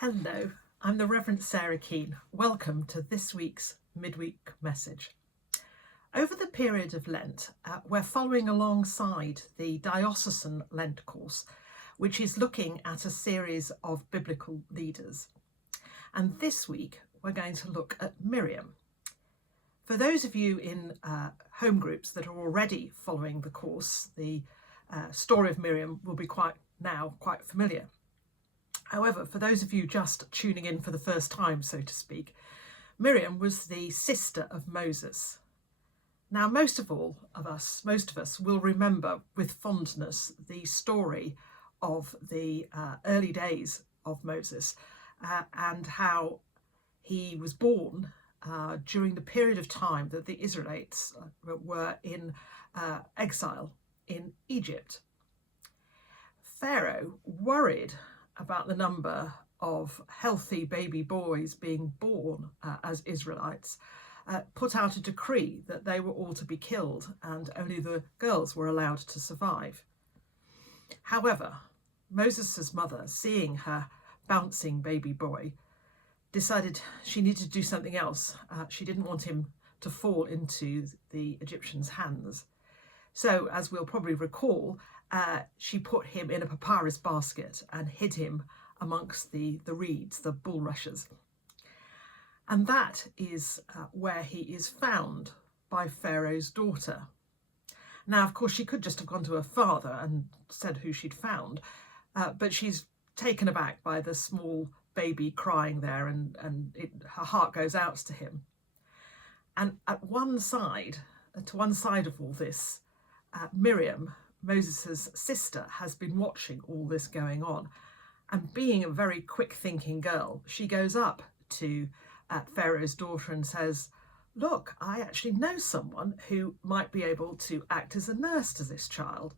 Hello, I'm the Reverend Sarah Keane. Welcome to this week's Midweek message. Over the period of Lent, we're following alongside the Diocesan Lent course, which is looking at a series of biblical leaders. And this week, we're going to look at Miriam. For those of you in home groups that are already following the course, the story of Miriam will be quite familiar. However, for those of you just tuning in for the first time, so to speak, Miriam was the sister of Moses. Now, most of us will remember with fondness the story of the early days of Moses and how he was born during the period of time that the Israelites were in exile in Egypt. Pharaoh, worried about the number of healthy baby boys being born as Israelites, put out a decree that they were all to be killed and only the girls were allowed to survive. However, Moses' mother, seeing her bouncing baby boy, decided she needed to do something else. She didn't want him to fall into the Egyptians' hands. So, as we'll probably recall, she put him in a papyrus basket and hid him amongst the reeds, the bulrushes. And that is where he is found by Pharaoh's daughter. Now, of course, she could just have gone to her father and said who she'd found, but she's taken aback by the small baby crying there, and her heart goes out to him. And to one side of all this, Miriam, Moses' sister, has been watching all this going on, and being a very quick-thinking girl, she goes up to Pharaoh's daughter and says, "Look, I actually know someone who might be able to act as a nurse to this child,"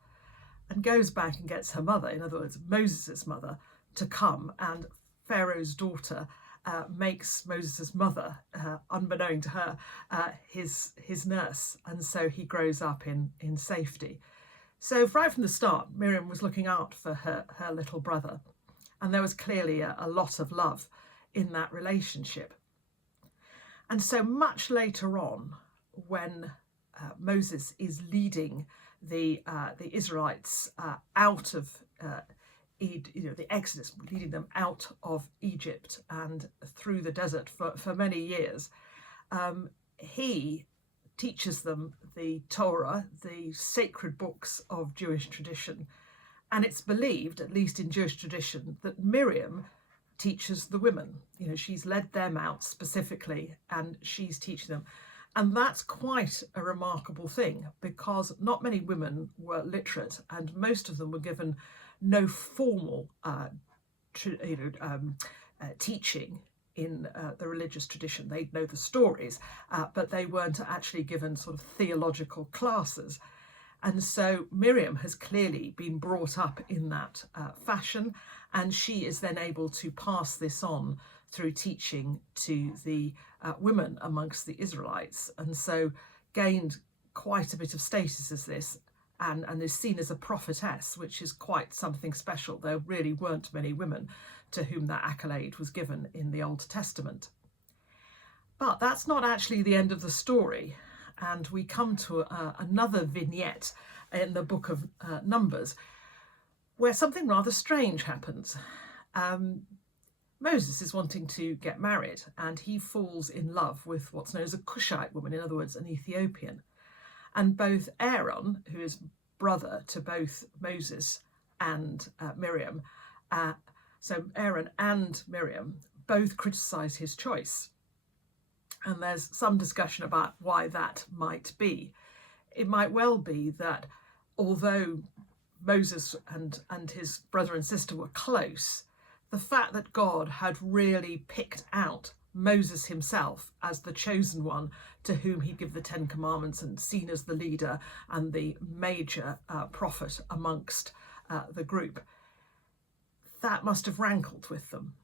and goes back and gets her mother, in other words, Moses' mother, to come, and Pharaoh's daughter makes Moses' mother, unbeknown to her, his nurse, and so he grows up in safety. So right from the start, Miriam was looking out for her little brother, and there was clearly a lot of love in that relationship. And so much later on, when Moses is leading the Israelites out of the Exodus, leading them out of Egypt and through the desert for many years, he teaches them the Torah, the sacred books of Jewish tradition. And it's believed, at least in Jewish tradition, that Miriam teaches the women. She's led them out specifically and she's teaching them. And that's quite a remarkable thing, because not many women were literate and most of them were given no formal teaching in the religious tradition. They'd know the stories, but they weren't actually given sort of theological classes. And so Miriam has clearly been brought up in that fashion, and she is then able to pass this on through teaching to the women amongst the Israelites, and so gained quite a bit of status as this, and is seen as a prophetess, which is quite something special. There really weren't many women to whom that accolade was given in the Old Testament. But that's not actually the end of the story, and we come to another vignette in the book of Numbers, where something rather strange happens. Moses is wanting to get married, and he falls in love with what's known as a Cushite woman, in other words, an Ethiopian. And both Aaron, who is brother to both Moses and Miriam, so Aaron and Miriam both criticise his choice. And there's some discussion about why that might be. It might well be that although Moses and his brother and sister were close, the fact that God had really picked out Moses himself as the chosen one to whom he'd give the Ten Commandments and seen as the leader and the major prophet amongst the group, that must have rankled with them.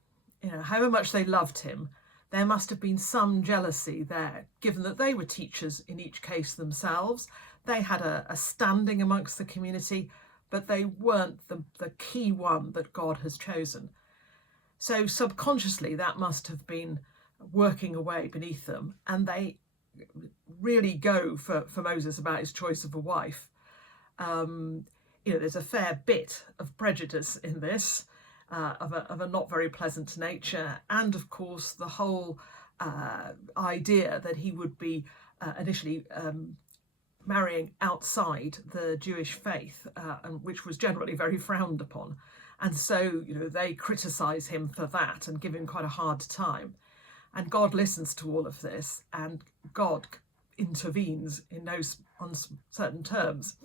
However much they loved him, there must have been some jealousy there, given that they were teachers in each case themselves. They had a standing amongst the community, but they weren't the key one that God has chosen. So subconsciously that must have been working away beneath them, and they really go for Moses about his choice of a wife. There's a fair bit of prejudice in this, of a not very pleasant nature, and of course the whole idea that he would be initially marrying outside the Jewish faith, and which was generally very frowned upon. And so, they criticise him for that and give him quite a hard time. And God listens to all of this, and God intervenes in no uncertain terms.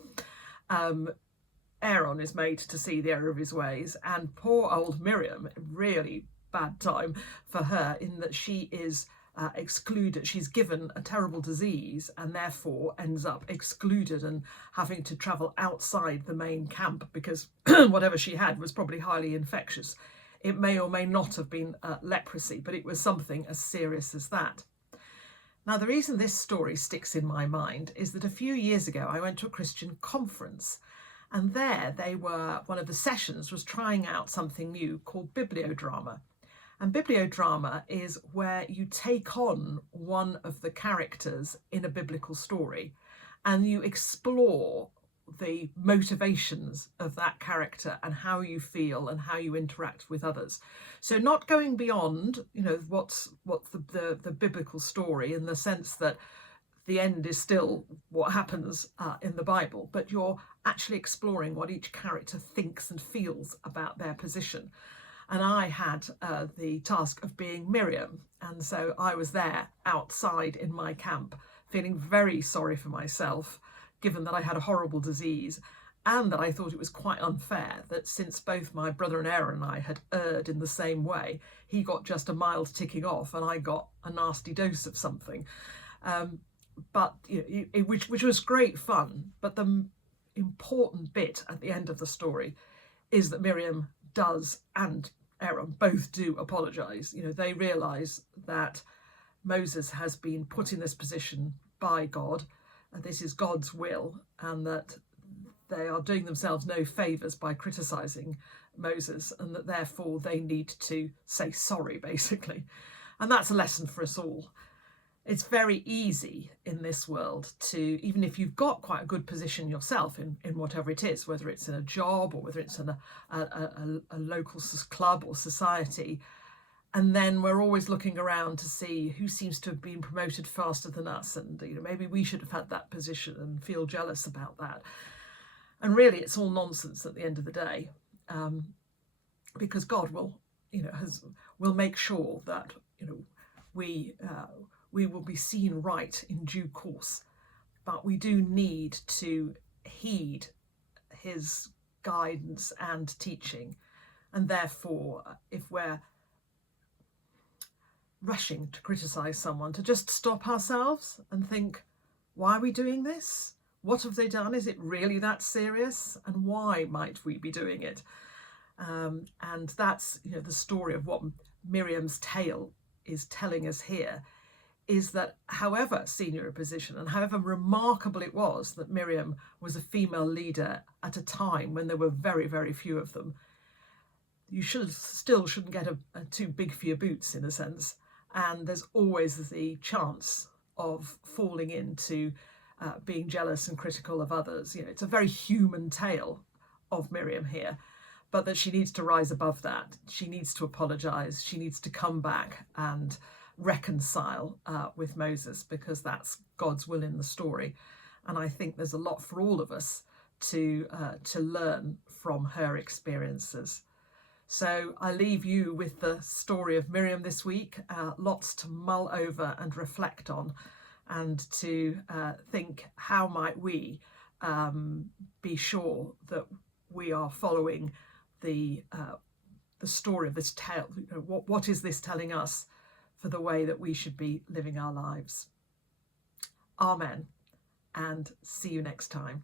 Aaron is made to see the error of his ways, and poor old Miriam, really bad time for her, in that she is excluded. She's given a terrible disease and therefore ends up excluded and having to travel outside the main camp, because whatever she had was probably highly infectious. It may or may not have been leprosy, but it was something as serious as that. Now, the reason this story sticks in my mind is that a few years ago I went to a Christian conference, and there one of the sessions was trying out something new called bibliodrama. And bibliodrama is where you take on one of the characters in a biblical story and you explore the motivations of that character and how you feel and how you interact with others. So not going beyond, what's the biblical story, in the sense that the end is still what happens in the Bible, but you're actually exploring what each character thinks and feels about their position. And I had the task of being Miriam, and so I was there outside in my camp, feeling very sorry for myself, given that I had a horrible disease, and that I thought it was quite unfair that, since both my brother and Aaron and I had erred in the same way, he got just a mild ticking off and I got a nasty dose of something. Which was great fun. But the important bit at the end of the story is that Miriam does, and Aaron both do, apologise. They realise that Moses has been put in this position by God, and this is God's will, and that they are doing themselves no favours by criticising Moses, and that therefore they need to say sorry, basically. And that's a lesson for us all. It's very easy in this world to, even if you've got quite a good position yourself in whatever it is, whether it's in a job or whether it's in a local club or society, and then we're always looking around to see who seems to have been promoted faster than us, and maybe we should have had that position, and feel jealous about that. And really, it's all nonsense at the end of the day, because God will make sure that we will be seen right in due course. But we do need to heed his guidance and teaching, and therefore, if we're rushing to criticise someone, to just stop ourselves and think, why are we doing this? What have they done? Is it really that serious? And why might we be doing it? And that's the story of what Miriam's tale is telling us here, is that however senior a position and however remarkable it was that Miriam was a female leader at a time when there were very, very few of them, you shouldn't get too big for your boots, in a sense. And there's always the chance of falling into being jealous and critical of others. It's a very human tale of Miriam here, but that she needs to rise above that. She needs to apologise. She needs to come back and reconcile with Moses, because that's God's will in the story. And I think there's a lot for all of us to learn from her experiences. So I leave you with the story of Miriam this week, lots to mull over and reflect on, and to think, how might we be sure that we are following the story of this tale? What is this telling us for the way that we should be living our lives? Amen, and see you next time.